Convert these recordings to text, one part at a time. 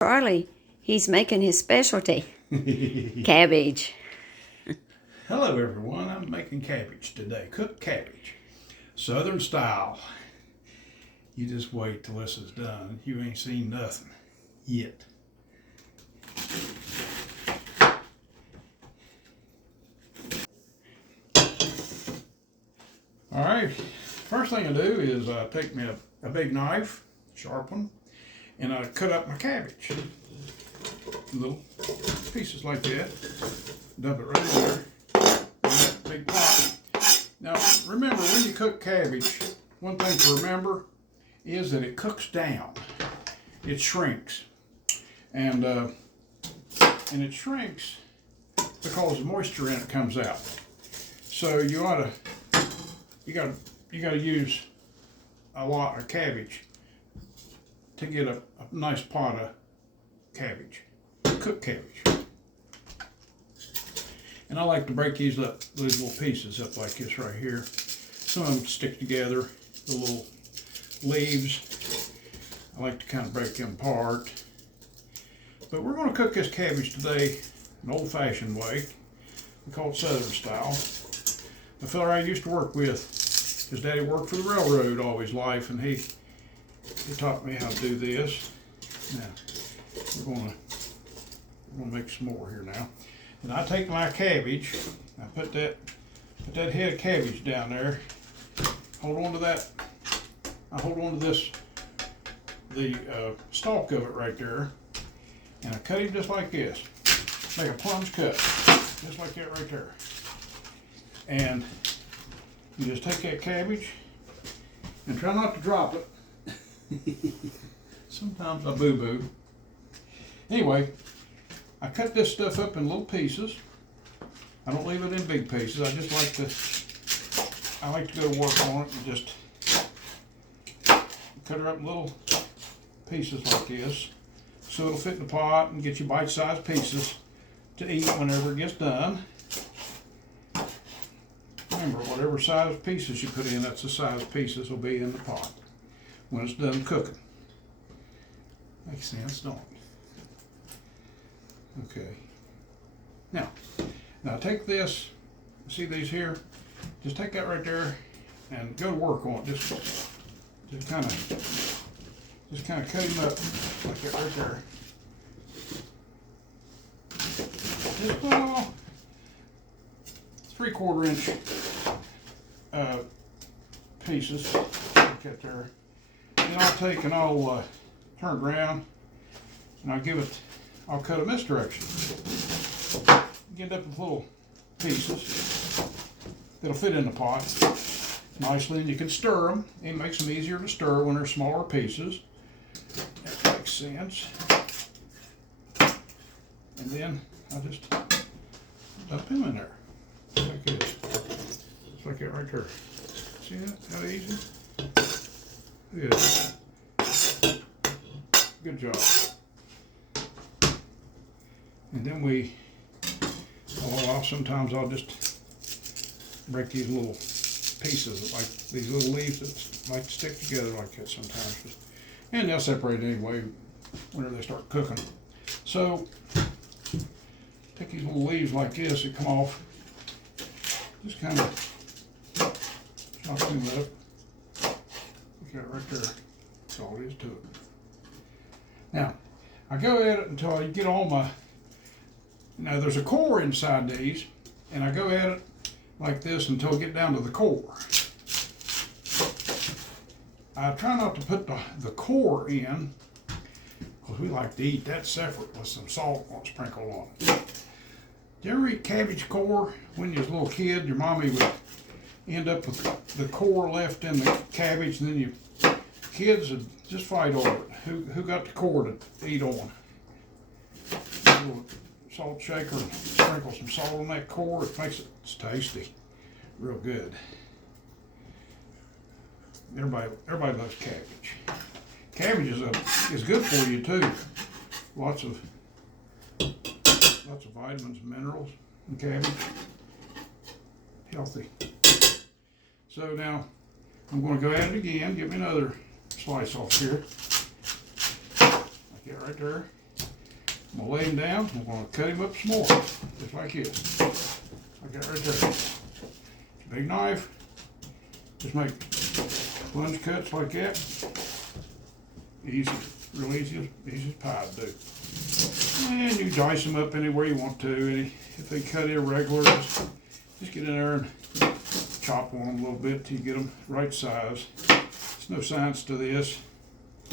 Charley, he's making his specialty, cabbage. Hello everyone, I'm making cabbage today, cooked cabbage, Southern style. You just wait till this is done. You ain't seen nothing yet. Alright, first thing I do is take me a big knife, sharp one, and I cut up my cabbage. Little pieces like that. Dump it right in there. In that big pot. Now, remember, when you cook cabbage, one thing to remember is that it cooks down. It shrinks. And it shrinks because the moisture in it comes out. So you gotta use a lot of cabbage to get a nice pot of cabbage, cooked cabbage. And I like to break these little pieces up like this right here. Some of them stick together, the little leaves. I like to kind of break them apart. But we're going to cook this cabbage today an old-fashioned way. We call it Southern style. The fella I used to work with, his daddy worked for the railroad all his life, and he taught me how to do this. Now, we're going to make some more here now. And I take my cabbage, I put that head of cabbage down there, hold on to that, I hold on to this, the stalk of it right there, and I cut him just like this, make a plunge cut, just like that right there. And you just take that cabbage, and try not to drop it. Sometimes I boo-boo. Anyway, I cut this stuff up in little pieces. I don't leave it in big pieces. I just like to go to work on it and just cut her up in little pieces like this, so it'll fit in the pot and get you bite-sized pieces to eat whenever it gets done. Remember, whatever size pieces you put in, that's the size pieces will be in the pot when it's done cooking. Makes sense, don't it? Okay. Now take this, see these here? Just take that right there and go to work on it. Just kind of cut him up like that right there. Just 3/4 inch pieces like that there. Then I'll take and I'll turn it around and I'll cut them this direction. Get up with little pieces that'll fit in the pot nicely, and you can stir them. It makes them easier to stir when they're smaller pieces. That makes sense. And then I just dump them in there. Like this. Just like that right there. See that? How easy? Good. Good job. And then sometimes I'll just break these little pieces, like these little leaves that like to stick together like that sometimes. And they'll separate anyway whenever they start cooking. So, take these little leaves like this that come off, just kind of chop them up. Look at it right there. That's all there is to it. Now, I go at it until I get all my. Now there's a core inside these, and I go at it like this until I get down to the core. I try not to put the core in, because we like to eat that separate with some salt sprinkled on it. Did you ever eat cabbage core when you was a little kid? Your mommy would end up with the core left in the cabbage, and then you kids would just fight over it. Who got the core to eat on? A little salt shaker and sprinkle some salt on that core. It makes it's tasty, real good. Everybody loves cabbage. Cabbage is good for you too. Lots of vitamins and minerals in cabbage. Healthy. So now I'm going to go at it again. Get me another slice off here. Like that right there. I'm gonna lay him down. I'm gonna cut him up some more, just like this. Like that right there. Big knife. Just make plunge cuts like that. Easy, real easy as pie to do. And you dice them up anywhere you want to. If they cut irregular, just get in there and chop on them a little bit till you get them right size. There's no science to this.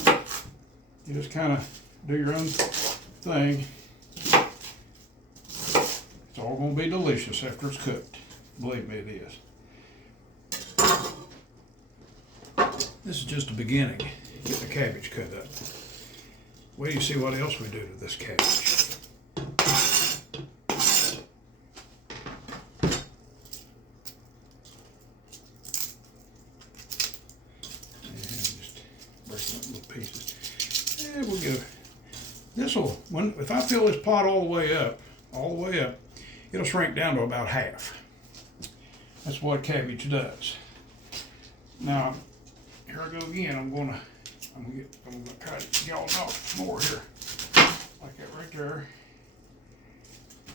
You just kind of do your own thing. It's all going to be delicious after it's cooked. Believe me, it is. This is just the beginning. Get the cabbage cut up. Wait till you see what else we do to this cabbage. And just break them up in little pieces. And we'll get this'll, if I fill this pot all the way up, it'll shrink down to about half. That's what cabbage does. Now, here I go again. I'm gonna try to yaw it off more here, like that right there.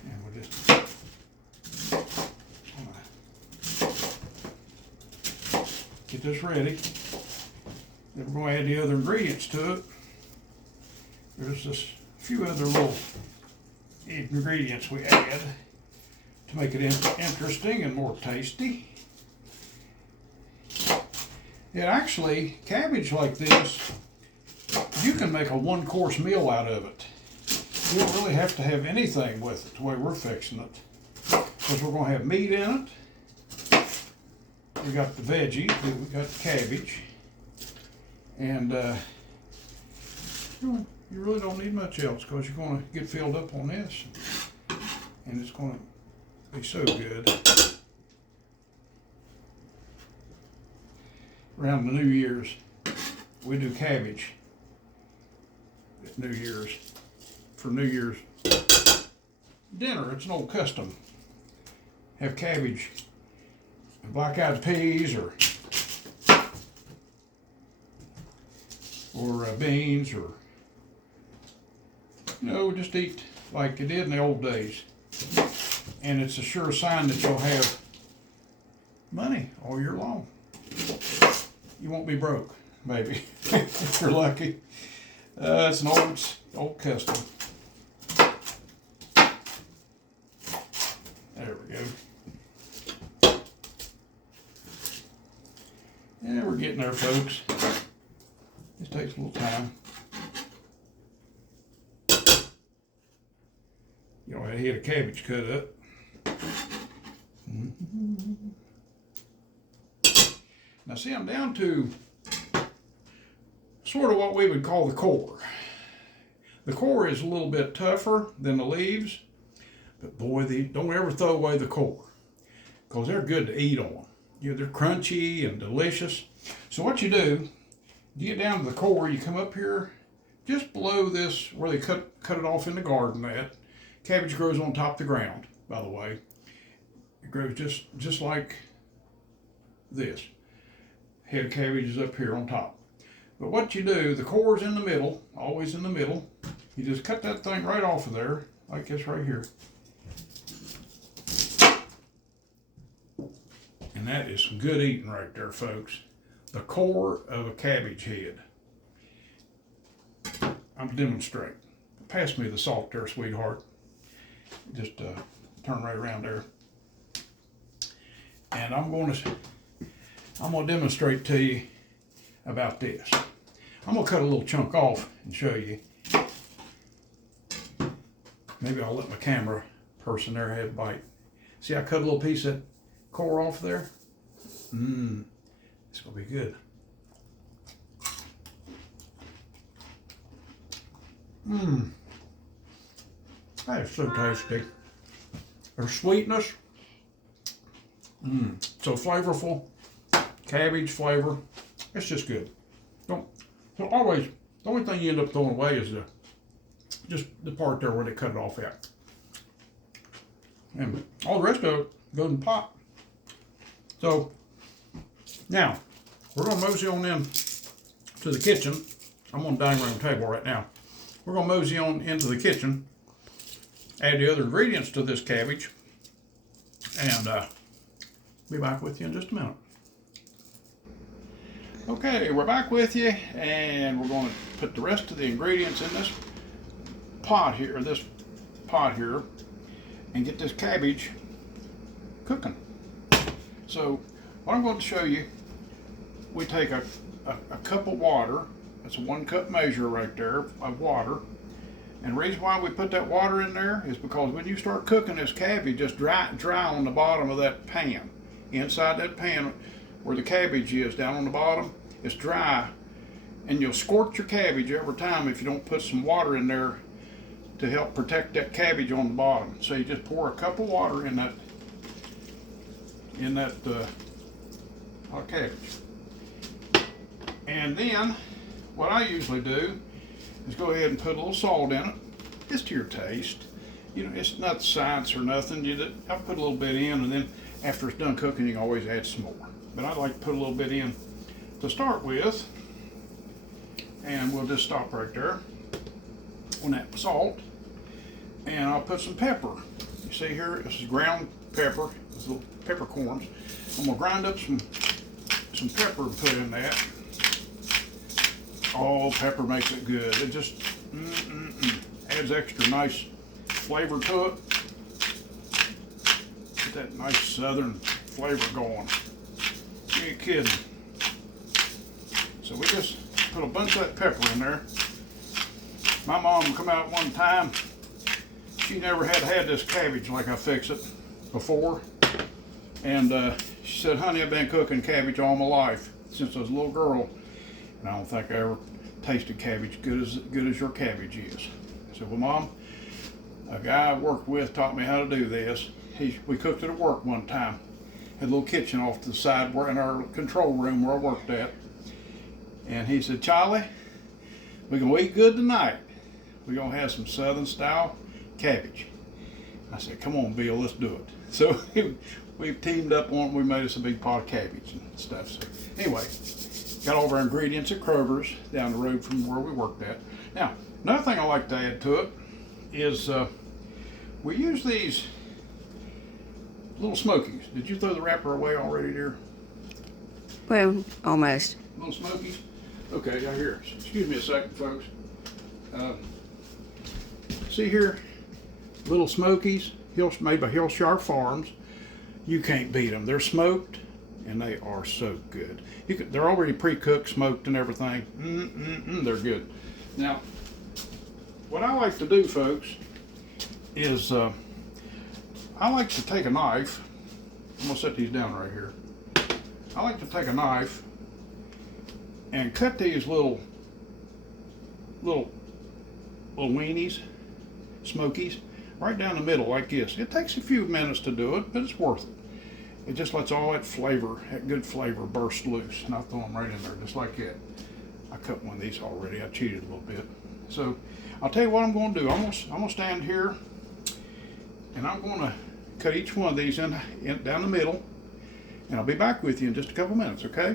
And we'll just get this ready. Then we're going to add the other ingredients to it. There's just a few other little ingredients we add to make it interesting and more tasty. And actually, cabbage like this, you can make a one-course meal out of it. You don't really have to have anything with it the way we're fixing it. Because we're going to have meat in it. We got the veggies, we got the cabbage. And you really don't need much else because you're going to get filled up on this. And it's going to be so good. Around the New Year's, we do cabbage at New Year's, for New Year's dinner. It's an old custom. Have cabbage and black-eyed peas or beans, or just eat like you did in the old days. And it's a sure sign that you'll have money all year long. You won't be broke, maybe, if you're lucky. It's an old custom. There we go. Yeah, we're getting there, folks. This takes a little time. You know, I had a cabbage cut up. Now see, I'm down to sort of what we would call the core. The core is a little bit tougher than the leaves, but boy, don't ever throw away the core because they're good to eat on. They're crunchy and delicious. So what you do, you get down to the core, you come up here just below this where they cut it off in the garden. That cabbage grows on top of the ground, by the way. It grows just like this. Head of cabbage is up here on top. But what you do, the core is in the middle, always in the middle. You just cut that thing right off of there, like this right here. And that is some good eating right there, folks. The core of a cabbage head. I'm demonstrating. Pass me the salt there, sweetheart. Just turn right around there. And I'm going to demonstrate to you about this. I'm going to cut a little chunk off and show you. Maybe I'll let my camera person there have a bite. See, I cut a little piece of that core off there. It's going to be good. That is so tasty. There's sweetness. So flavorful. Cabbage flavor. It's just good. So always, the only thing you end up throwing away is just the part there where they cut it off at. And all the rest of it goes in the pot. So now we're gonna mosey on in to the kitchen. I'm on the dining room table right now. we're gonna mosey on into the kitchen, add the other ingredients to this cabbage, and be back with you in just a minute. Okay, we're back with you, and we're going to put the rest of the ingredients in this pot here, and get this cabbage cooking. So what I'm going to show you, we take a cup of water. That's a 1 cup measure right there of water. And the reason why we put that water in there is because when you start cooking this cabbage, just dry on the bottom of that pan. Inside that pan where the cabbage is, down on the bottom, it's dry. And you'll scorch your cabbage every time if you don't put some water in there to help protect that cabbage on the bottom. So you just pour a cup of water in that hot cabbage. And then what I usually do is go ahead and put a little salt in it, just to your taste. You know, it's not science or nothing. I'll put a little bit in, and then after it's done cooking, you can always add some more. But I like to put a little bit in to start with, and we'll just stop right there on that salt. And I'll put some pepper. You see here, this is ground pepper, these little peppercorns. I'm gonna grind up some pepper and put in that. Oh, pepper makes it good. It just adds extra nice flavor to it. Get that nice southern flavor going. You ain't kidding. So we just put a bunch of that pepper in there. My mom come out one time. She never had this cabbage like I fix it before. And she said, honey, I've been cooking cabbage all my life since I was a little girl. And I don't think I ever tasted cabbage good as your cabbage is. I said, well, Mom, a guy I worked with taught me how to do this. We cooked it at work one time. Had a little kitchen off to the side in our control room where I worked at. And he said, Charlie, we're going to eat good tonight. We're going to have some Southern style cabbage. I said, come on, Bill, let's do it. So we've teamed up on it. We made us a big pot of cabbage and stuff. So anyway, got all of our ingredients at Kroger's down the road from where we worked at. Now, another thing I like to add to it is we use these Lil Smokies. Did you throw the wrapper away already, dear? Well, almost. Lil Smokies? Okay, now here. Excuse me a second, folks. See here, Lil Smokies, made by Hillshire Farms. You can't beat them. They're smoked, and they are so good. They're already pre-cooked, smoked, and everything. They're good. Now, what I like to do, folks, is I like to take a knife. I'm gonna set these down right here. I like to take a knife and cut these little weenies, smokies, right down the middle like this. It takes a few minutes to do it, but it's worth it. It just lets all that flavor, that good flavor, burst loose, and I throw them right in there just like that. I cut one of these already. I cheated a little bit. So I'll tell you what I'm going to do. I'm going to stand here, and I'm going to cut each one of these in down the middle, and I'll be back with you in just a couple minutes, okay?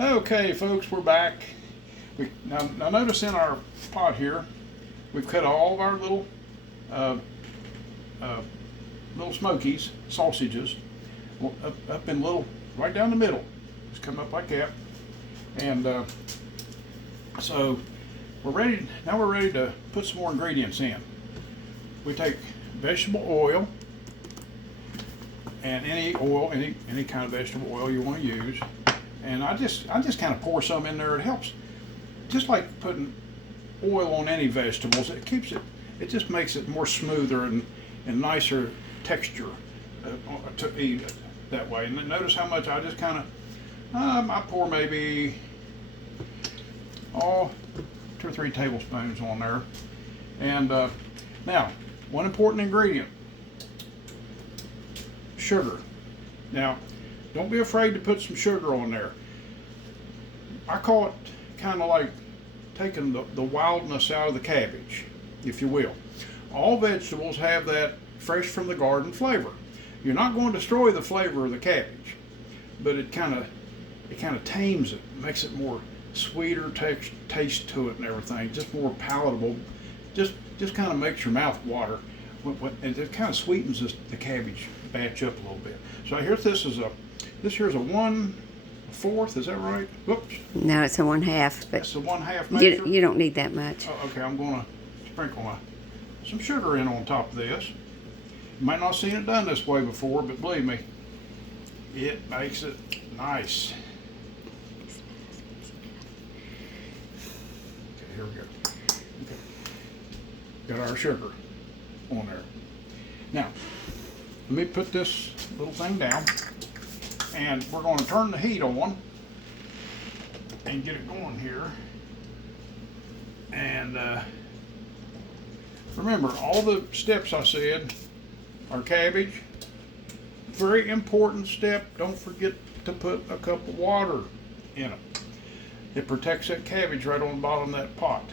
Okay, folks, we're back. Now notice in our pot here, we've cut all of our little Smokies, sausages, up in right down the middle. Just come up like that. And so we're ready to put some more ingredients in. We take vegetable oil, and any kind of vegetable oil you want to use. And I just kind of pour some in there. It helps, just like putting oil on any vegetables. It just makes it more smoother and nicer texture to eat it that way. And notice how much I just kind of I pour maybe 2 or 3 tablespoons on there. And now, one important ingredient: sugar. Now, don't be afraid to put some sugar on there. I call it kind of like taking the wildness out of the cabbage, if you will. All vegetables have that fresh from the garden flavor. You're not going to destroy the flavor of the cabbage, but it kind of tames it, makes it more sweeter taste to it and everything, just more palatable. Just kind of makes your mouth water, and it kind of sweetens the cabbage batch up a little bit. So here's this here's a 1/4. Is that right? Whoops. No, it's a 1/2. But That's a 1/2 mixture. you don't need that much. Oh, okay, I'm gonna sprinkle some sugar in on top of this. You might not have seen it done this way before, but believe me, it makes it nice. Okay, here we go. Okay. Got our sugar on there. Now, let me put this little thing down, and we're going to turn the heat on and get it going here. And remember, all the steps I said are cabbage. Very important step, don't forget to put a cup of water in it. It protects that cabbage right on the bottom of that pot,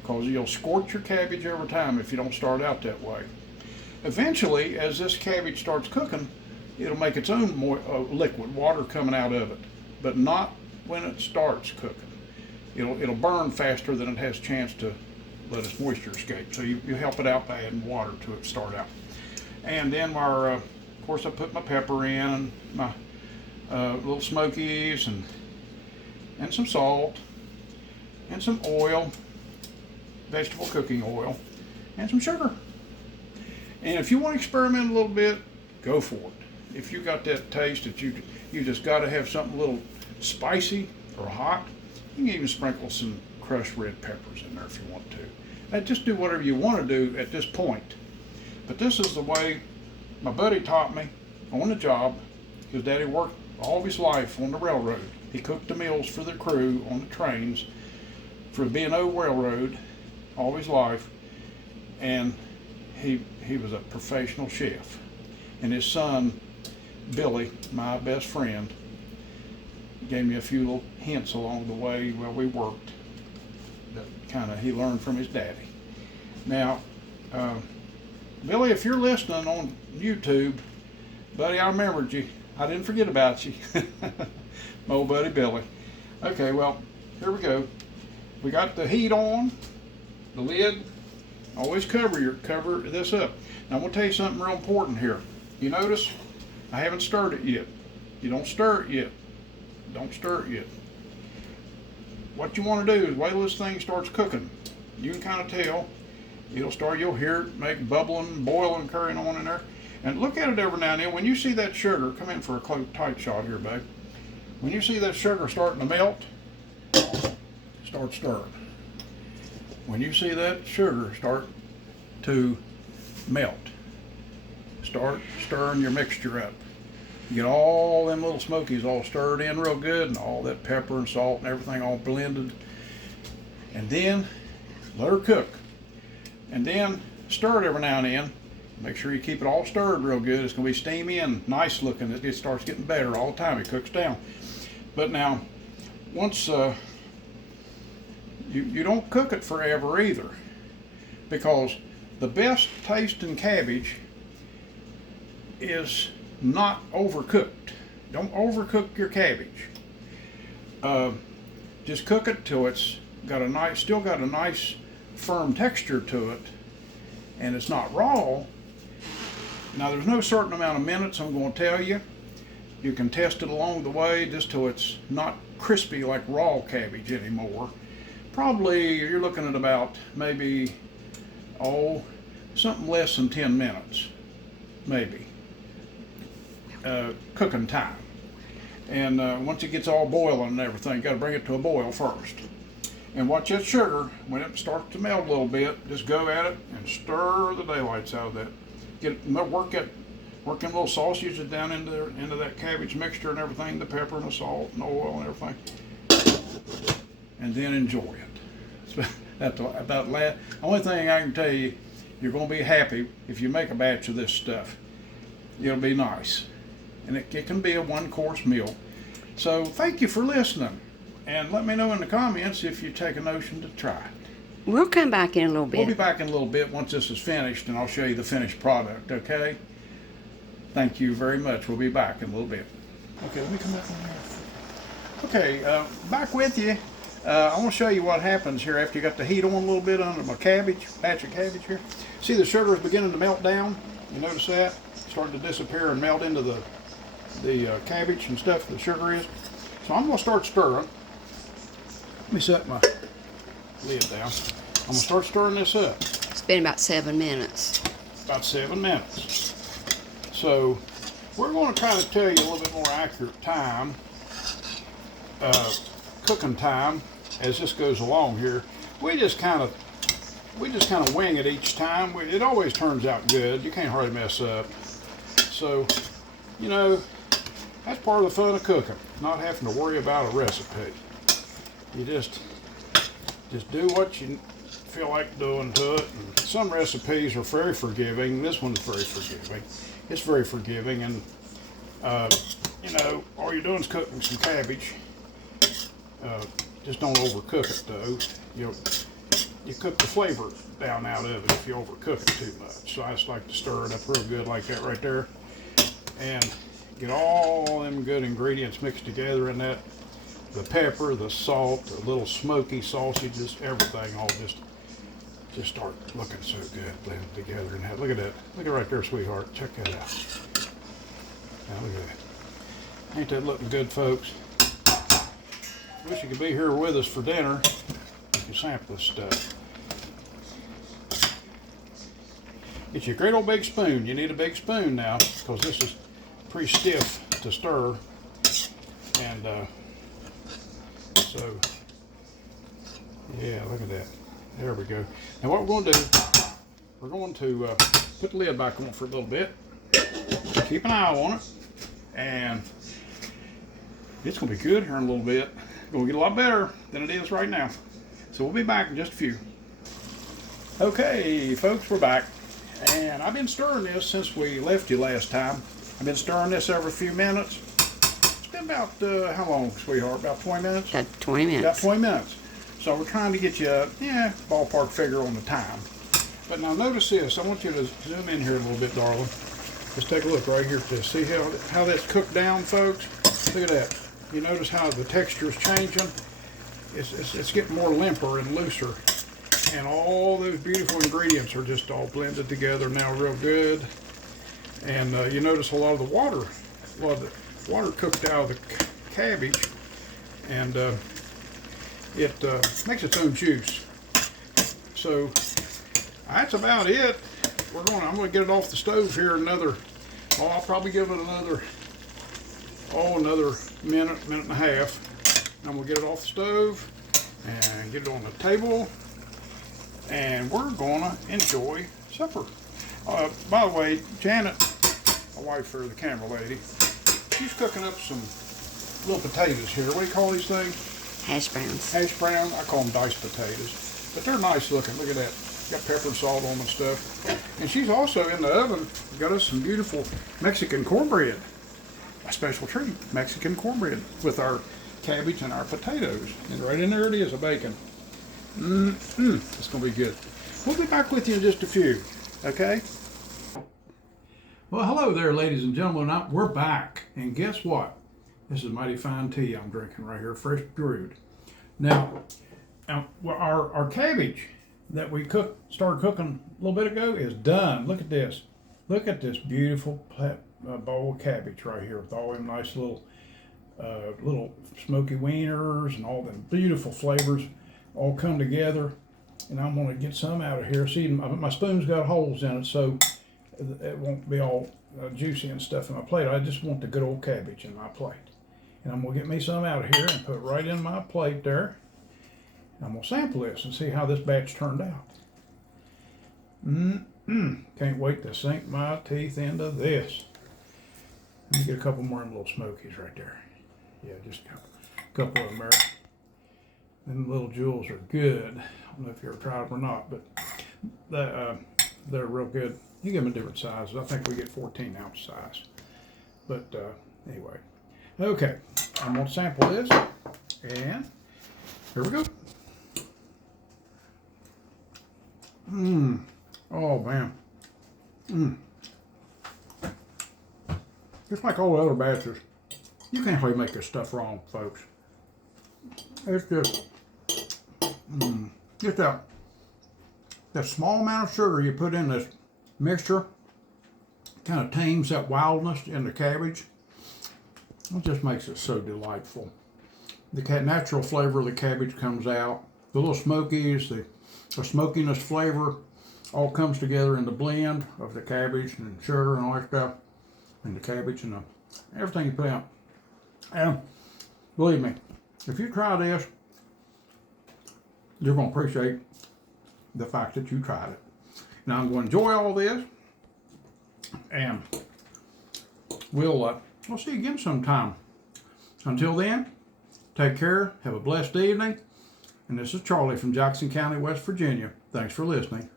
because you'll scorch your cabbage every time if you don't start out that way. Eventually, as this cabbage starts cooking, it'll make its own liquid, water coming out of it, but not when it starts cooking. It'll burn faster than it has a chance to let its moisture escape. So you help it out by adding water to it to start out. And then of course, I put my pepper in, and my Lil Smokies, and some salt, and some oil, vegetable cooking oil, and some sugar. And if you want to experiment a little bit, go for it. If you got that taste that you just got to have something a little spicy or hot, you can even sprinkle some crushed red peppers in there if you want to. And just do whatever you want to do at this point. But this is the way my buddy taught me on the job. His daddy worked all of his life on the railroad. He cooked the meals for the crew on the trains for the B&O Railroad all his life, and he was a professional chef. And his son, Billy, my best friend, gave me a few little hints along the way while we worked that he learned from his daddy. Now, Billy, if you're listening on YouTube, buddy, I remembered you. I didn't forget about you. My old buddy Billy. Okay, well, here we go. We got the heat on, the lid. Always cover this up. Now I'm gonna tell you something real important here. You notice I haven't stirred it yet. You don't stir it yet. Don't stir it yet. What you want to do is wait till this thing starts cooking. You can kind of tell. You'll hear it make bubbling, boiling, carrying on in there. And look at it every now and then. When you see that sugar, come in for a close, tight shot here, babe. When you see that sugar starting to melt, start stirring. When you see that sugar start to melt, start stirring your mixture up. You get all them little smokies all stirred in real good, and all that pepper and salt and everything all blended. And then let her cook. And then stir it every now and then. Make sure you keep it all stirred real good. It's going to be steamy and nice looking. It starts getting better all the time. It cooks down. But now, once you don't cook it forever either, because the best tasting cabbage is not overcooked. Don't overcook your cabbage. Just cook it till it's still got a nice firm texture to it, and it's not raw. Now there's no certain amount of minutes I'm going to tell you. You can test it along the way just till it's not crispy like raw cabbage anymore. Probably you're looking at about maybe something less than 10 minutes, maybe, cooking time. And once it gets all boiling and everything, you got to bring it to a boil first. And watch that sugar, when it starts to melt a little bit, just go at it and stir the daylights out of that. Work them little sausages down into that cabbage mixture and everything, the pepper and the salt and oil and everything, and then enjoy it. That's about last. Only thing I can tell you, you're going to be happy if you make a batch of this stuff. It'll be nice, and it can be a one-course meal. So thank you for listening. And let me know in the comments if you take a notion to try it. We'll come back in a little bit. We'll be back in a little bit once this is finished, and I'll show you the finished product, okay? Thank you very much. We'll be back in a little bit. Okay, let me come back on there. Okay, back with you. I want to show you what happens here after you got the heat on a little bit under my cabbage, batch of cabbage here. See the sugar is beginning to melt down? You notice that? It's starting to disappear and melt into the cabbage and stuff, the sugar is. So I'm going to start stirring. Let me set my lid down. I'm going to start stirring this up. It's been about 7 minutes. About 7 minutes. So we're going to try to tell you a little bit more accurate time, cooking time, as this goes along here. We just kind of wing it each time. It always turns out good. You can't hardly mess up. So, you know, that's part of the fun of cooking, not having to worry about a recipe. You just do what you feel like doing to it. And some recipes are very forgiving. This one's very forgiving. It's very forgiving, and you know, all you're doing is cooking some cabbage. Just don't overcook it though. You cook the flavor down out of it if you overcook it too much. So I just like to stir it up real good like that right there, and get all them good ingredients mixed together in that. The pepper, the salt, the little smoky sausages, everything all just start looking so good blended together. And look at that. Look at right there, sweetheart. Check that out. Now look at that. Ain't that looking good, folks? Wish you could be here with us for dinner. You can sample this stuff. Get you a great old big spoon. You need a big spoon now because this is pretty stiff to stir. And so, yeah, look at that. There we go. Now what we're going to do, we're going to put the lid back on for a little bit. Keep an eye on it. And it's going to be good here in a little bit. It's going to get a lot better than it is right now. So we'll be back in just a few. Okay, folks, we're back. And I've been stirring this since we left you last time. I've been stirring this every few minutes. It's been about, how long, sweetheart? About 20 minutes? About 20 minutes. About 20 minutes. So we're trying to get you a ballpark figure on the time. But now notice this. I want you to zoom in here a little bit, darling. Just take a look right here to see how that's cooked down, folks. Look at that. You notice how the texture is changing? It's getting more limper and looser. And all those beautiful ingredients are just all blended together now real good. And you notice a lot of the water cooked out of the cabbage. And it makes its own juice. So that's about it. I'm going to get it off the stove here I'll probably give it another minute and a half. I'm going to get it off the stove and get it on the table, and we're going to enjoy supper. By the way, Janet, my wife here, the camera lady, she's cooking up some little potatoes here. What do you call these things? Hash browns. Hash brown. I call them diced potatoes. But they're nice looking. Look at that. Got pepper and salt on them and stuff. And she's also in the oven got us some beautiful Mexican cornbread. A special treat. Mexican cornbread with our cabbage and our potatoes. And right in there it is, a bacon. It's going to be good. We'll be back with you in just a few. Okay? Well, hello there, ladies and gentlemen. We're back. And guess what? This is mighty fine tea I'm drinking right here, fresh brewed. Now our cabbage that we started cooking a little bit ago is done. Look at this. Look at this beautiful bowl of cabbage right here with all them nice little smoky wieners and all them beautiful flavors all come together. And I'm going to get some out of here. See, my spoon's got holes in it, so it won't be all juicy and stuff in my plate. I just want the good old cabbage in my plate. And I'm going to get me some out of here and put it right in my plate there. And I'm going to sample this and see how this batch turned out. Can't wait to sink my teeth into this. Let me get a couple more of them Lil Smokies right there. Yeah, just a couple of them there. Them little jewels are good. I don't know if you ever tried them or not, but they're real good. You get them in different sizes. I think we get 14-ounce size. But anyway. Okay, I'm going to sample this, and here we go. Oh, man. Just like all the other batches, you can't really make this stuff wrong, folks. It's just Just that small amount of sugar you put in this mixture kind of tames that wildness in the cabbage. It just makes it so delightful. The natural flavor of the cabbage comes out. The little smokies, the smokiness flavor all comes together in the blend of the cabbage and sugar and all that stuff, and the cabbage and everything you put out. And believe me, if you try this, you're going to appreciate the fact that you tried it. Now I'm going to enjoy all this, and we'll see you again sometime. Until then, take care, have a blessed evening, and this is Charlie from Jackson County, West Virginia. Thanks for listening.